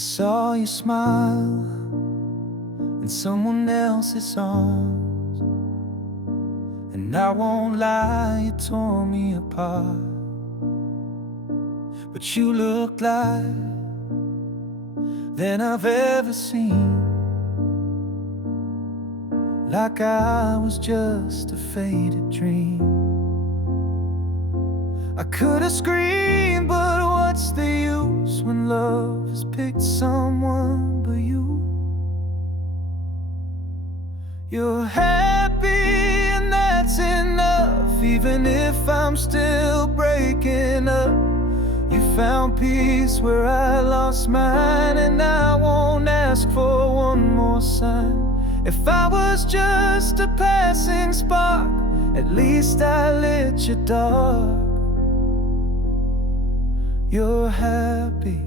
saw you smile in someone else's arms, and I won't lie, it tore me apart. But you looked like than I've ever seen, like I was just a faded dream. I could have screamed, but what's the use when love has picked someone but you? You're happy and that's enough, even if I'm still breaking up. You found peace where I lost mine, and I won't ask for one more sign. If I was just a passing spark, at least I lit your dark. You're happy,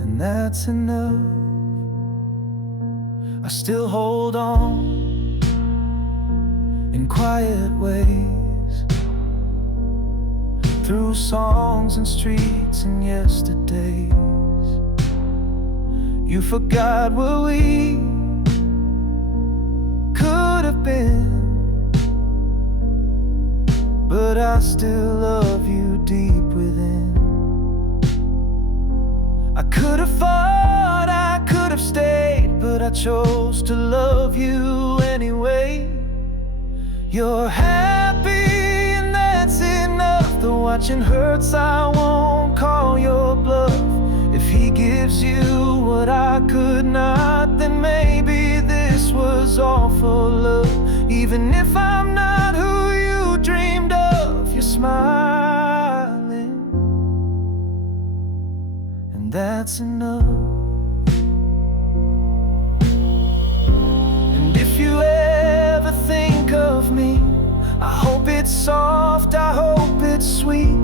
and that's enough. I still hold on in quiet ways, through songs and streets and yesterdays. You forgot what we could have been, but I still love you deep within. I could have fought, I could have stayed, but I chose to love you anyway. You're happy and that's enough. The watching hurts, I won't call your bluff. If he gives you what I could not, then maybe this was all for love. Even if I'm not who you dreamed of, you're smiling, and that's enough. And if you ever think of me, I hope it's soft, I hope it's sweet.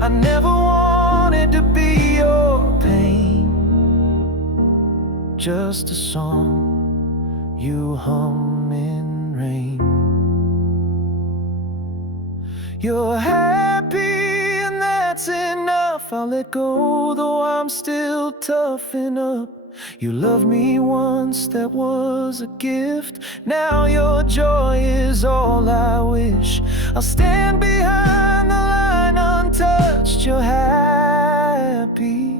I never wanted to be your pain, just a song you hum in rain. You're happy and that's enough. I'll let go though I'm still toughen up. You loved me once, that was a gift. Now your joy is all I wish. I'll stand behind the line untouched. You're happy,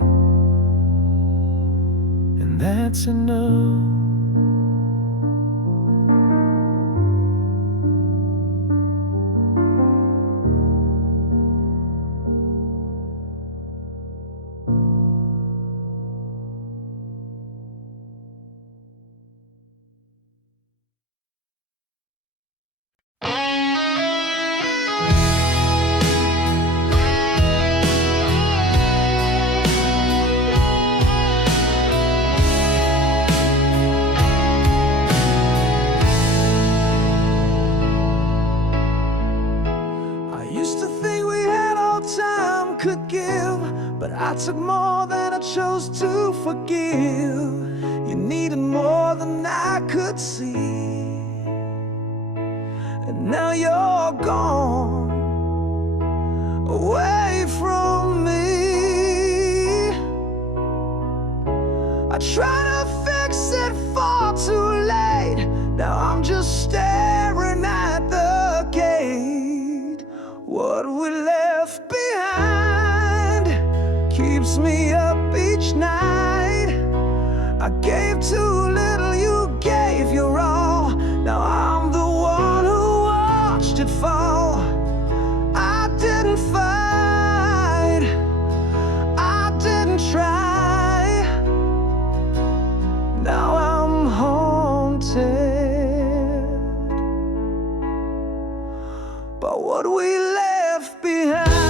and that's enough. Could give, but I took more than I chose to forgive. You needed more than I could see, and now you're gone, away from me. I tried to fix it far too late. Now I'm just staring at the gate. What we left behind keeps me up each night. I gave too little, you gave your all. Now I'm the one who watched it fall. I didn't fight, I didn't try. Now I'm haunted by what we left behind.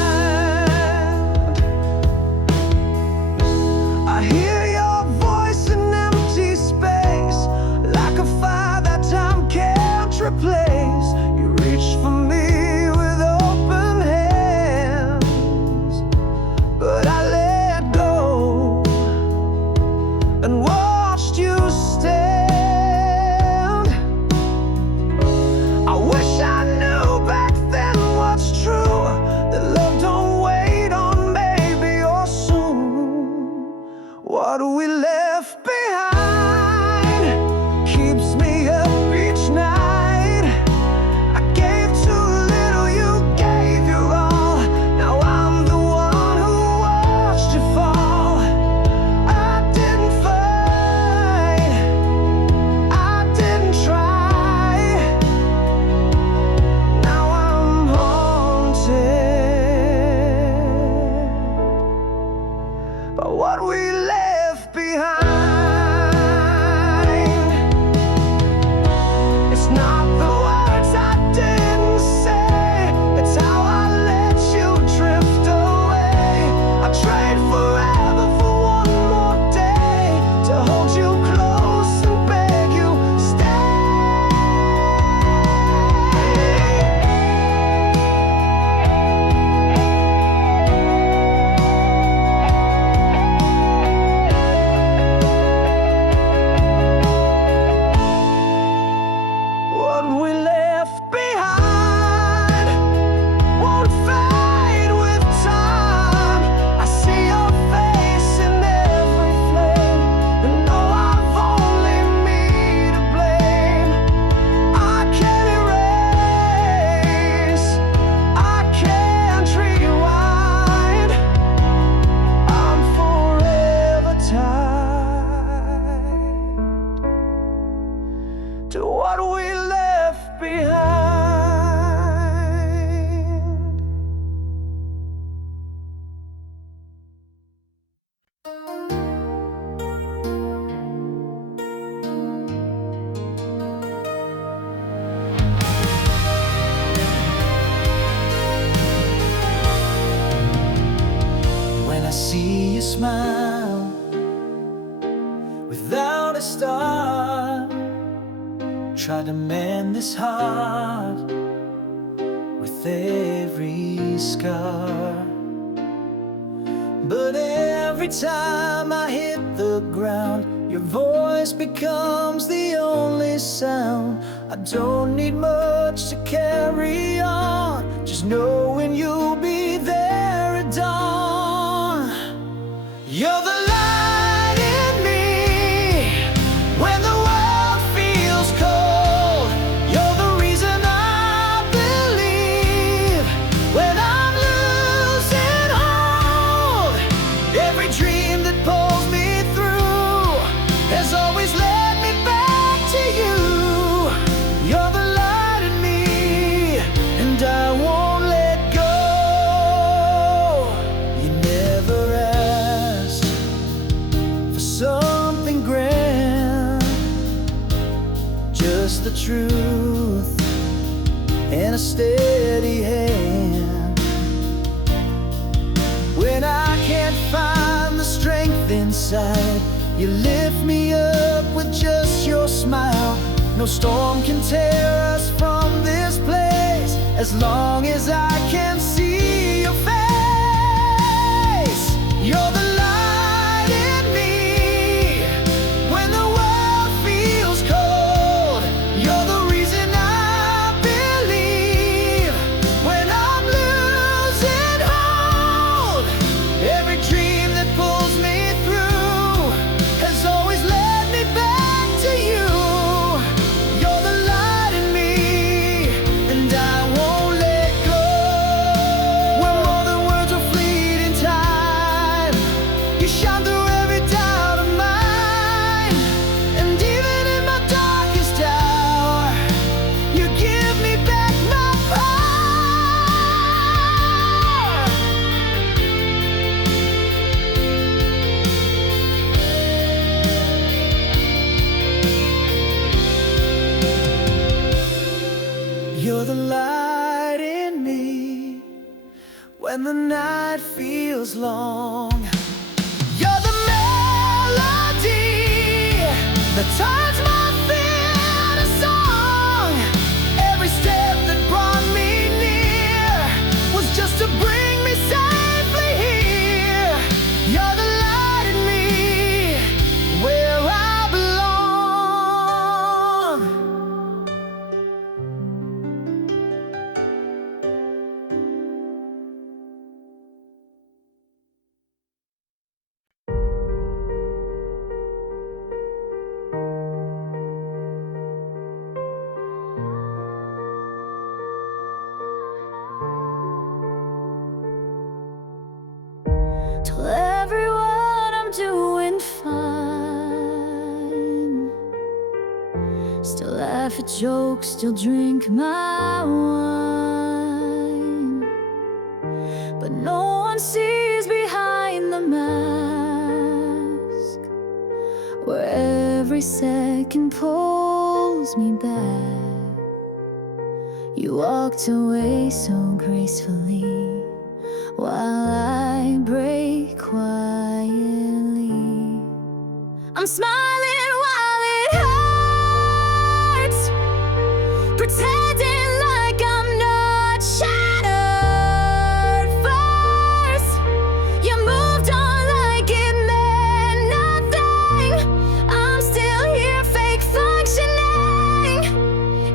Replace. You reached for me with open hands, but I let go and watched you stand. I wish I knew back then what's true, that love don't wait on maybe or soon. What without a start. Tried to mend this heart with every scar, but every time I hit the ground, your voice becomes the only sound. I don't need much to carry on, just knowing you'll be there at dawn. You're the light in me when the world feels cold. You're the reason I believe when I'm losing hold. Every dream that pulls me through has always led me back to you. You're the light in me, and I won't let go. You never asked for something grand, just the truth and a steady hand. When I can't find the strength inside, you lift me up with just your smile. No storm can tear us from this place, as long as I can see your face. You're the light in me when the world feels cold. You're the reason I believe when I'm losing hold. Every dream that pulls me through has always led me back to you. You're the light in me, and I won't let go. When more than words are fleeting time, you shine through every doubt of mine. And even in my darkest hour, you give me back my power. You're the light in me when the night feels long. You're the melody that turns my fear to song. Every step that brought me near was just to bring me safely here. You're the light in me where I belong. Tell everyone I'm doing fine. Still laugh at jokes, still drink my wine. But no one sees behind the mask, where every second pulls me back. You walked away so gracefully, while I break quietly. I'm smiling while it hurts, pretending like I'm not shattered. First, you moved on like it meant nothing. I'm still here, fake functioning.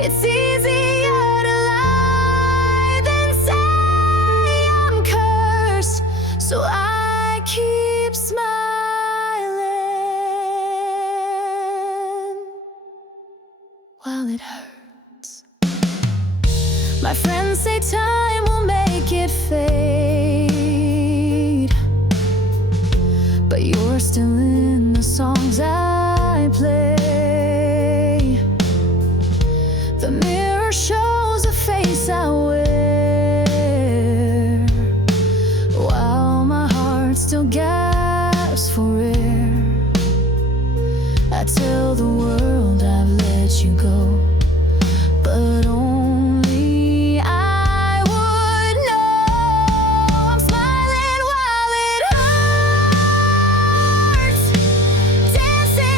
It's easier to lie than say I'm cursed, so I keep smiling while it hurts. My friends say time will make it fade, but you're still in the songs I play. The mirror shows a face I wear, while my heart still gasps for air. I tell the world I've let you go, but only I would know. I'm smiling while it hurts, dancing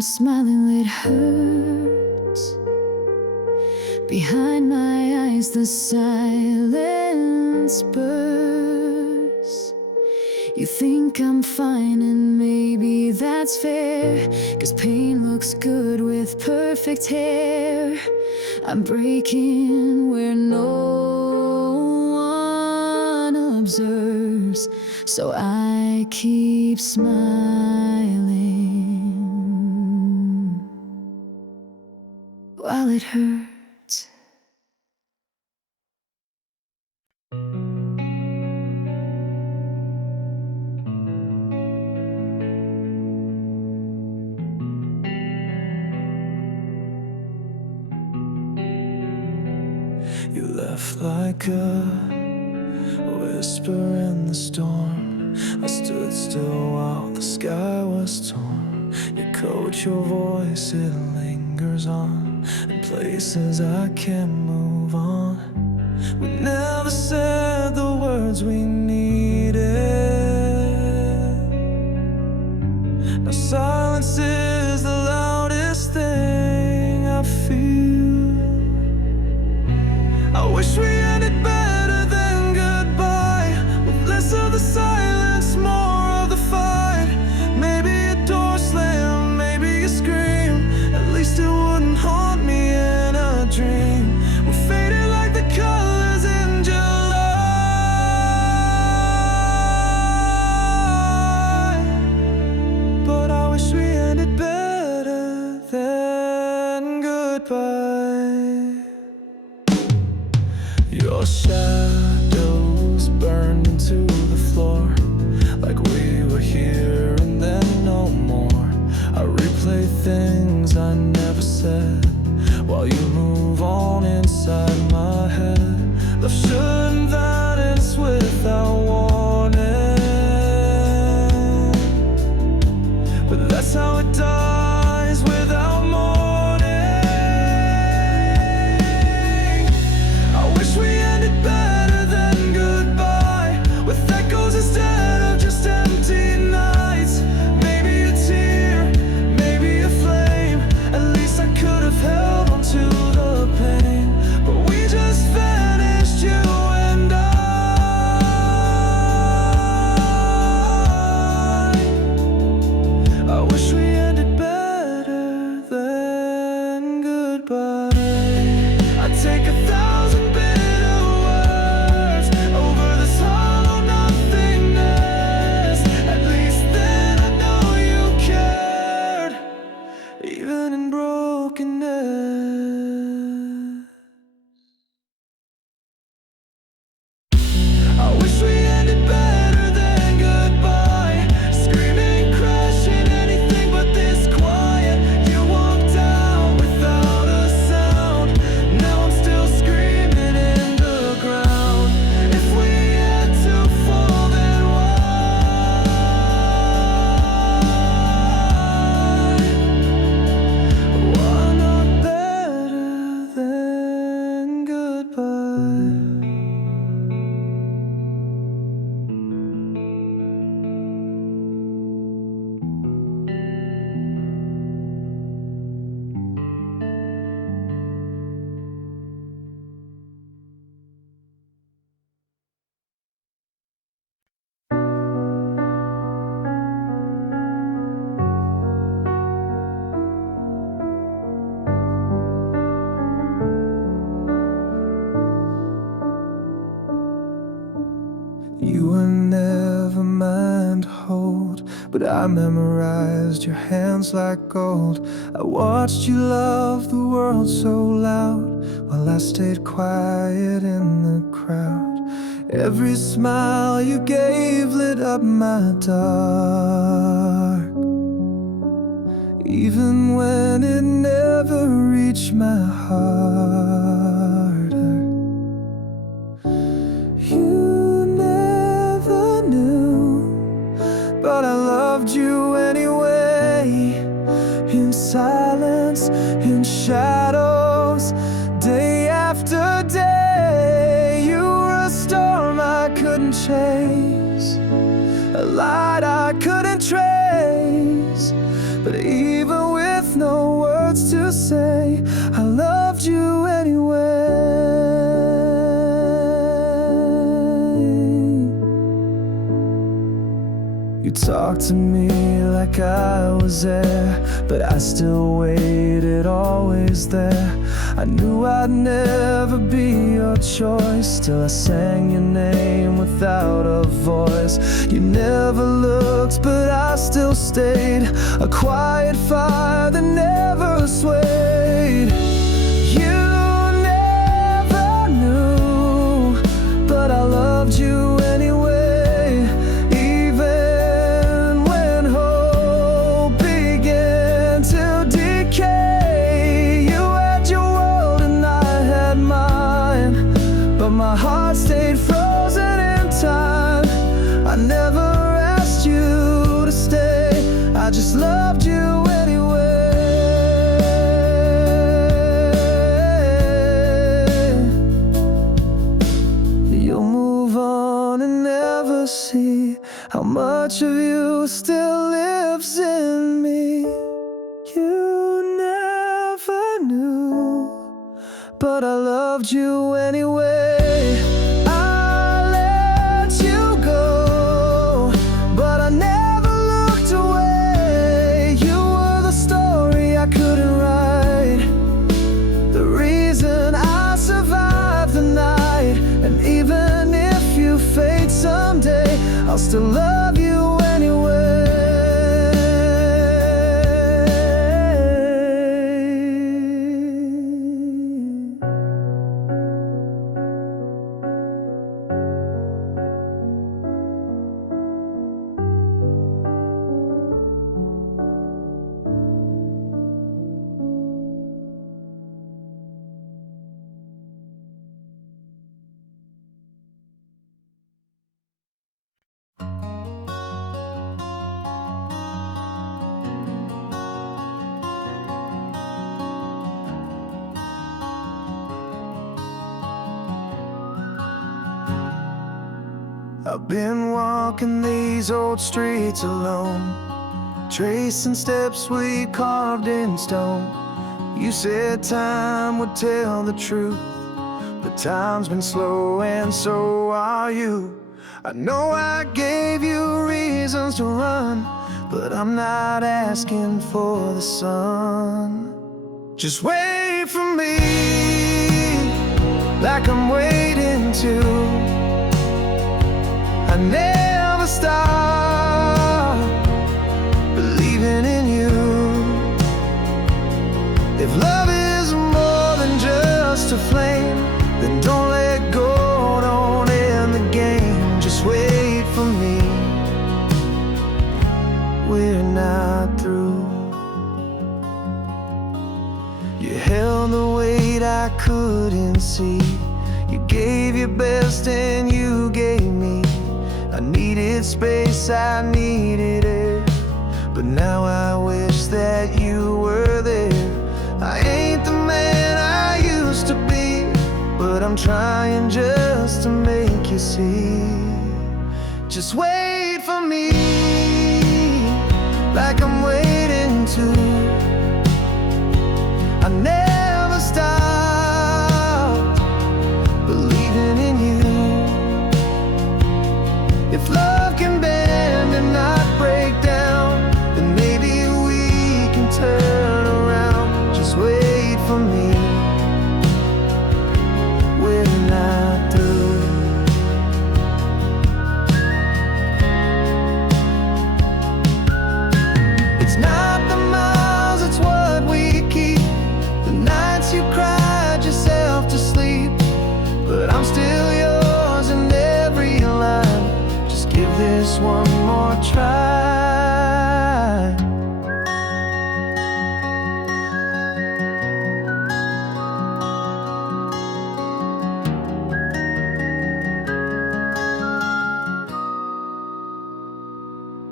I'm smiling, it hurts. Behind my eyes the silence bursts. You think I'm fine and maybe that's fair, 'cause pain looks good with perfect hair. I'm breaking where no one observes, so I keep smiling while it hurts. You left like a whisper in the storm. I stood still while the sky was torn. Your coat, your voice, it lingers on in places I can't move on. We never said the words we needed. Now silence is the loudest thing I feel. I wish we ended better than goodbye, with less of the silence, more of the fight. Maybe a door slam, maybe a scream. At least it wouldn't haunt me in a dream. We faded like the colors in July, but I wish we ended better than goodbye. Your shadows burned into the floor, like we were here and then no more. I replay things I never said, while you move on inside my head. Love shouldn't vanish without warning, but that's how it dies without mourning. I wish we ended better than goodbye, with echoes instead of just empty nights. Maybe a tear, maybe a flame. At least I could have held on to the pain, but we just vanished, you and I. I wish we ended better than goodbye. I'd take 1,000 bitter words over this hollow nothingness. At least then I know you cared, even in brokenness. I wish we ended better than goodbye, screaming, crashing, anything but this quiet. You walked out without a sound. Now I'm still screaming in the ground. If we had to fall, then why not better than goodbye? You were never mine to hold, but I memorized your hands like gold. I watched you love the world so loud, while I stayed quiet in the crowd. Every smile you gave lit up my dark, even when it never reached my heart. You never knew, but I loved you anyway. In silence, in shadows, day after day. You were a storm I couldn't chase, a light I couldn't trace. But even with You talked to me like I was there, but I still waited, always there. I knew I'd never be your choice till I sang your name without a voice. You never looked, but I still stayed, a quiet fire that never swayed. You never knew, but I loved you anyway. My heart stayed frozen in time. I never asked you to stay, I just loved you anyway. You'll move on and never see how much of you still lives in me. You never knew, but I loved you anyway. I'll still love you anyway. I've been walking these old streets alone, tracing steps we carved in stone. You said time would tell the truth, but time's been slow and so are you. I know I gave you reasons to run, but I'm not asking for the sun. Just wait for me, like I'm waiting to. I never stop believing in you. If love is more than just a flame, then don't let go, don't end the game. Just wait for me, we're not through. You held the weight I couldn't see. You gave your best and you gave me. I needed space, I needed air, but now I wish that you were there. I ain't the man I used to be, but I'm trying just to make you see. Just wait for me, like I'm waiting to. I never stopped believing in you. If love can bend and not break down, then maybe we can turn around. Just wait for me, we're not through. It's not the miles, it's what we keep. The nights you cried yourself to sleep, but I'm still yours in every line. Give this one more try.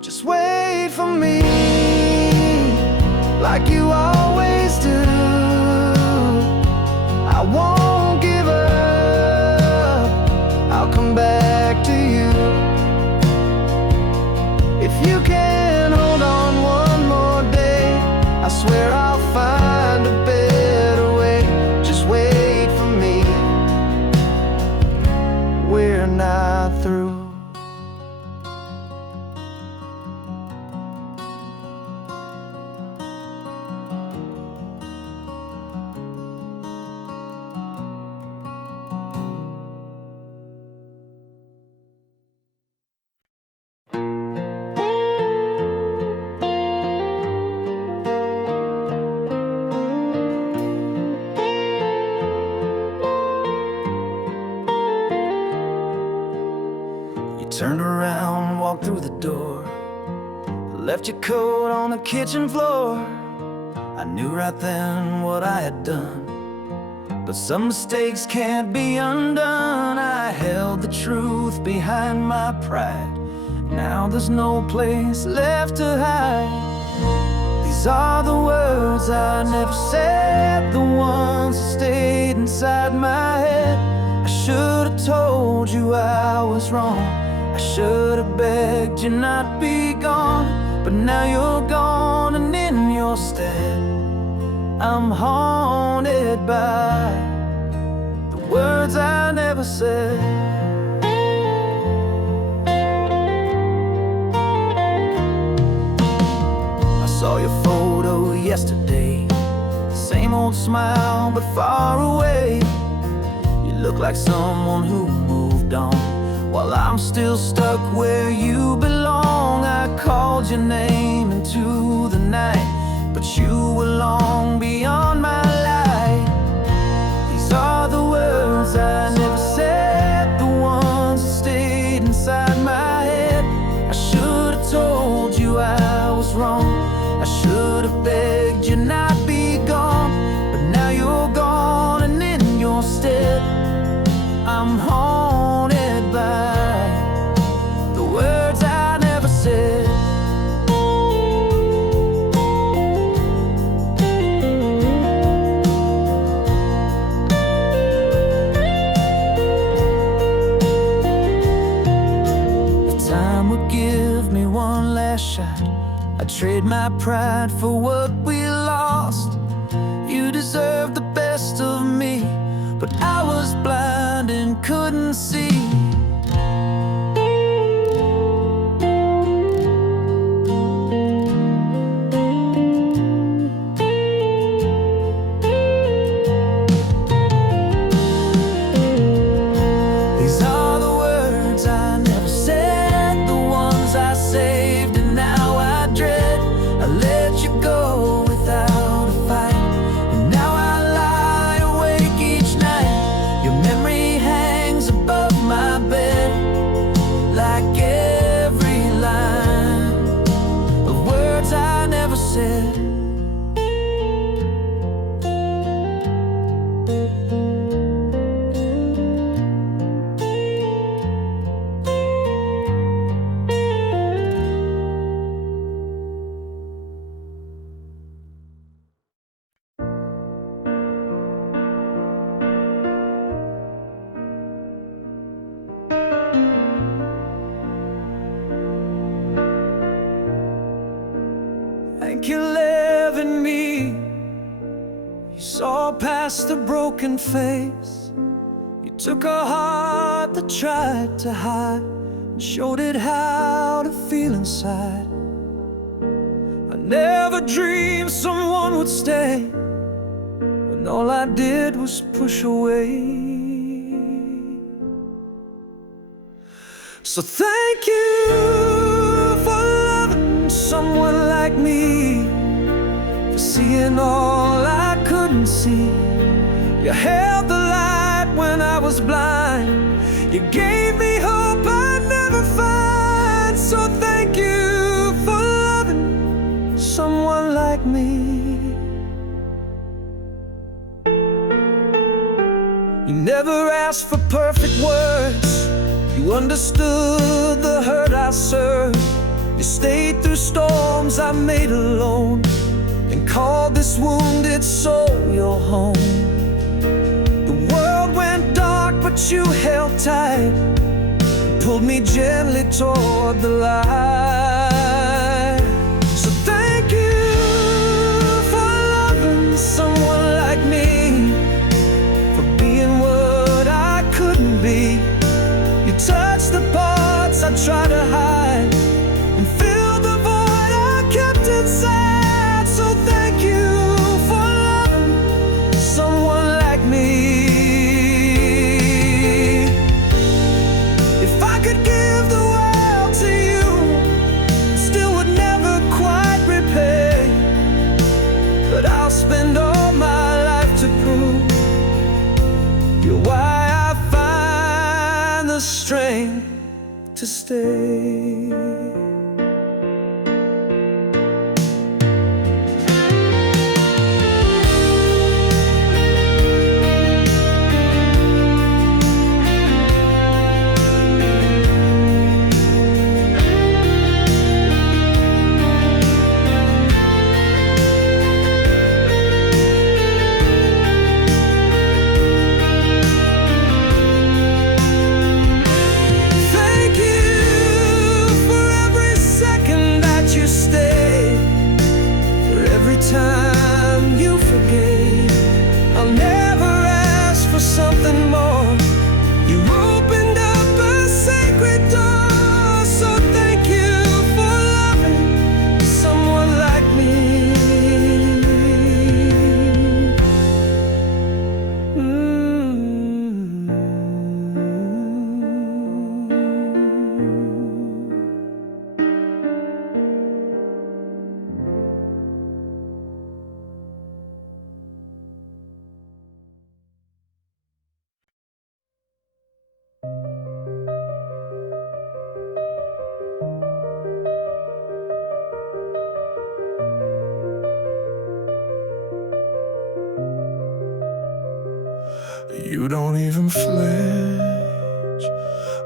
Just wait for me, like you always do. I won't give up, I'll come back to you. If you can hold on one more day, I swear I'll find a better way. Just wait for me, we're not through. turned around and walked through the door. Left your coat on the kitchen floor. I knew right then what I had done, but some mistakes can't be undone. I held the truth behind my pride. Now there's no place left to hide. These are the words I never said, the ones that stayed inside my head. I should have told you I was wrong. I should have begged you not be gone. But now you're gone, and in your stead I'm haunted by the words I never said. I saw your photo yesterday, same old smile but far away. You look like someone who moved on, while I'm still stuck where you belong. I called your name into the night, but you were long beyond my light. These are the words I never said, the ones that stayed inside my head. I should have told you I was wrong. I should have begged you not be gone. But now you're gone, and in your stead I'm haunted by the words I never said. If time would give me one last shot, I'd trade my pride for what we lost. You deserve the best of me, but I was blind and couldn't see. These are the words I never said, the ones I saved and now I dread. I let you go without a fight, and now I lie awake each night. Your memory hangs above my bed, like every line of words I never said. Thank you, loving me. You saw past the broken face. You took a heart that tried to hide and showed it how to feel inside. I never dreamed someone would stay when all I did was push away. So thank you for loving someone like me, for seeing all I couldn't see. You held the light when I was blind. You gave me hope I'd never find. So thank you for loving someone like me. You never asked for perfect words. You understood the hurt I served. You stayed through storms I made alone, and called this wounded soul your home. The world went dark, but you held tight, pulled me gently toward the light. So thank you for loving someone like me, for being what I couldn't be. You touched the parts I tried to hide and filled the void I kept inside. So thank you for loving someone like me. If I could give the world to you, it still would never quite repay. But I'll spend all my life to prove you're why I find the strength to stay. Time you forgave, I'll never ask for something more. You opened up a sacred door, so thank you for loving someone like me. You don't even flinch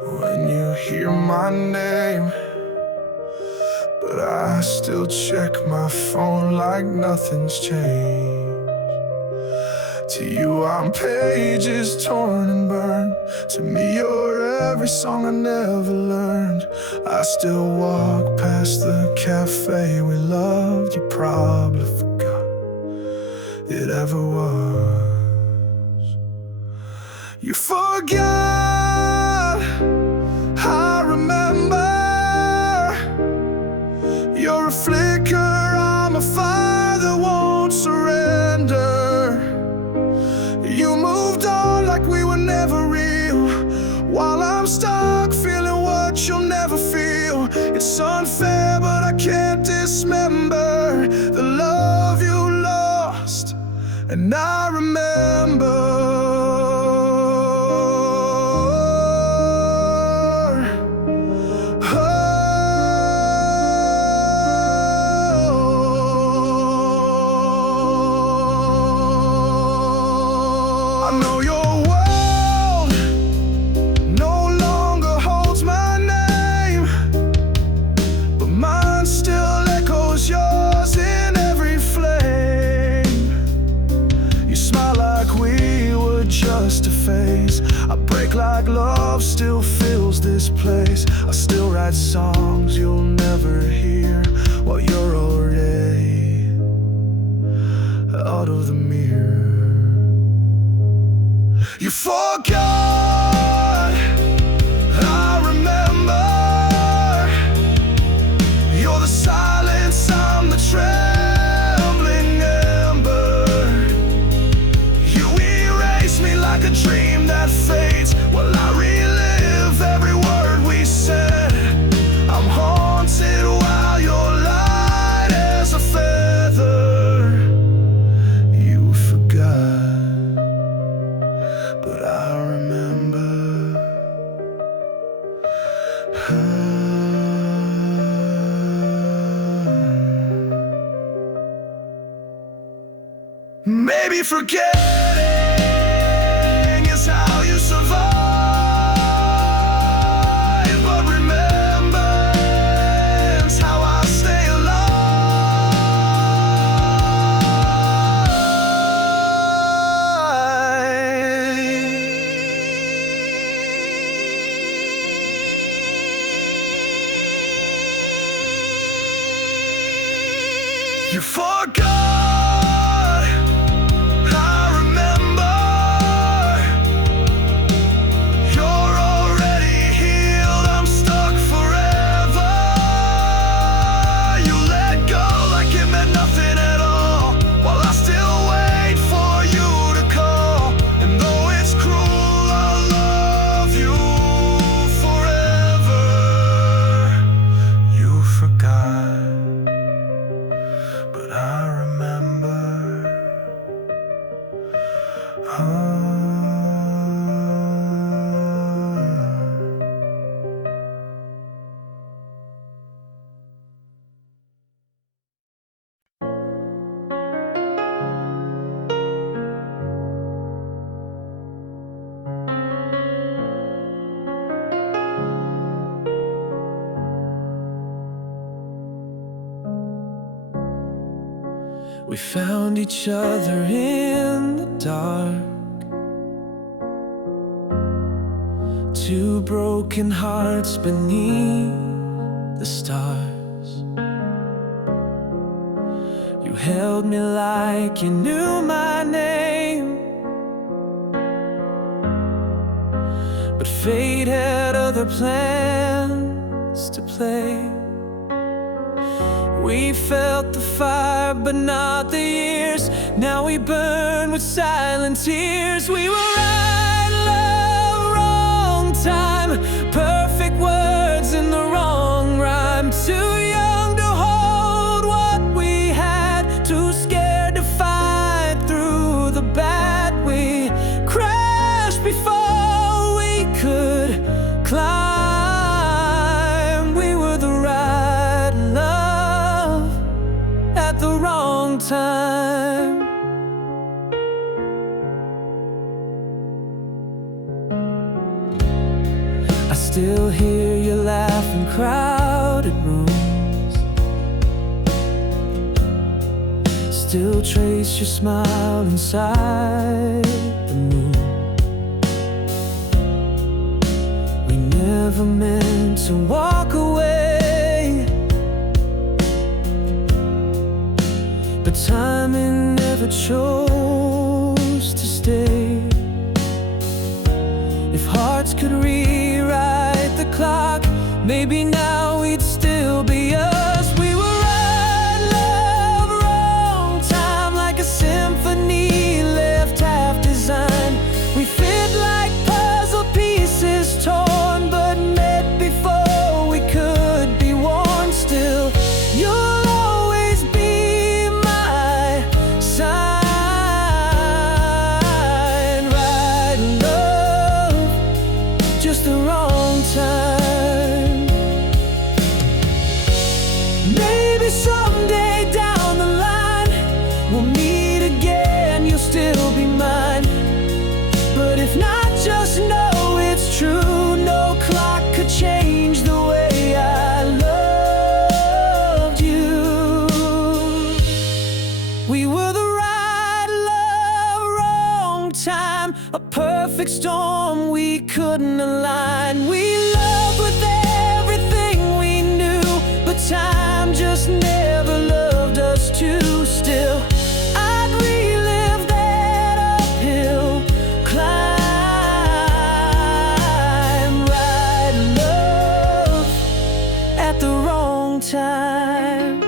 when you hear my name, but I still check my phone like nothing's changed. To you I'm pages torn and burned. To me you're every song I never learned. I still walk past the cafe we loved. You probably forgot it ever was. You forgot, I remember. You're a flicker on a fire that won't surrender. You moved on like we were never real, while I'm stuck feeling what you'll never feel. It's unfair, but I can't dismember the love you lost, and I remember. I know your world no longer holds my name, but mine still echoes yours in every flame. You smile like we were just a phase. I break like love still fills this place. I still write songs you'll never hear, while you're already out of the mirror. You forgot, I remember. You're the silence, I'm the trembling ember. You erase me like a dream that fades, while I relive every word we said. I'm haunted while you're light as a feather. You forgot, but I remember. Maybe forgetting is how you survive, but remembrance how I stay alive. You forgot. But I remember. We found each other in the dark, two broken hearts beneath the stars. You held me like you knew my name, but fate had other plans to play. We felt the fire, but not the years. Now we burn with silent tears. We were right love, wrong time, perfect words in the wrong rhyme. Too young to hold what we had, too scared to fight through the bad. We crashed before we could climb. We were the right love at the wrong time. I still hear you laugh in crowded rooms, still trace your smile inside the moon. We never meant to walk away, but timing never chose to stay. If hearts could rewrite the clock, maybe now we'd still be us. We were right love, wrong time, like a symphony left half designed. We fit like puzzle pieces torn, but met before we could be worn. Still, you'll always be my sign. Right love, just the wrong time. Maybe someday down the line we'll meet again, you'll still be mine. But if not, just know it's true. No clock could change the way I loved you. We were the right love, wrong time, a perfect storm we couldn't align. We loved with everything we knew, but time just never loved us too. Still, I'd relive that uphill climb. Right love at the wrong time.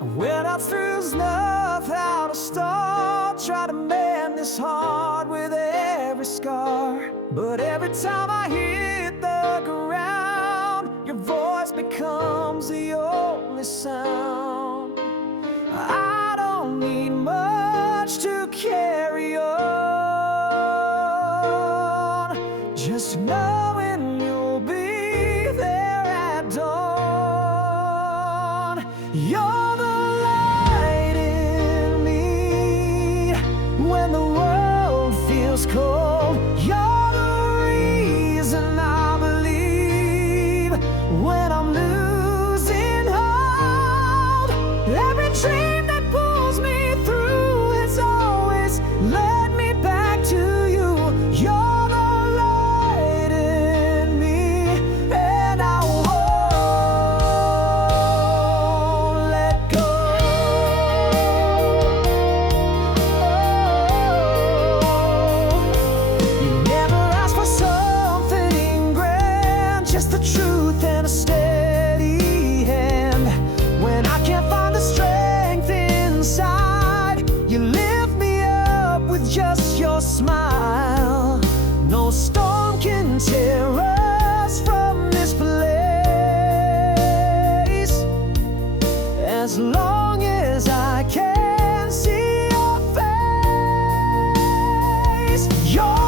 I went out through snuff, out a star, try to mend this heart with every scar. But every time I hit the ground, your voice becomes the only sound. I don't need much to carry on, just knowing you'll be there at dawn. You're the light in me when the world feels cold. You're the reason I believe when I'm losing hope. Every dream that pulls me through has always led me back to you. You're the light in me, and I won't let go. is your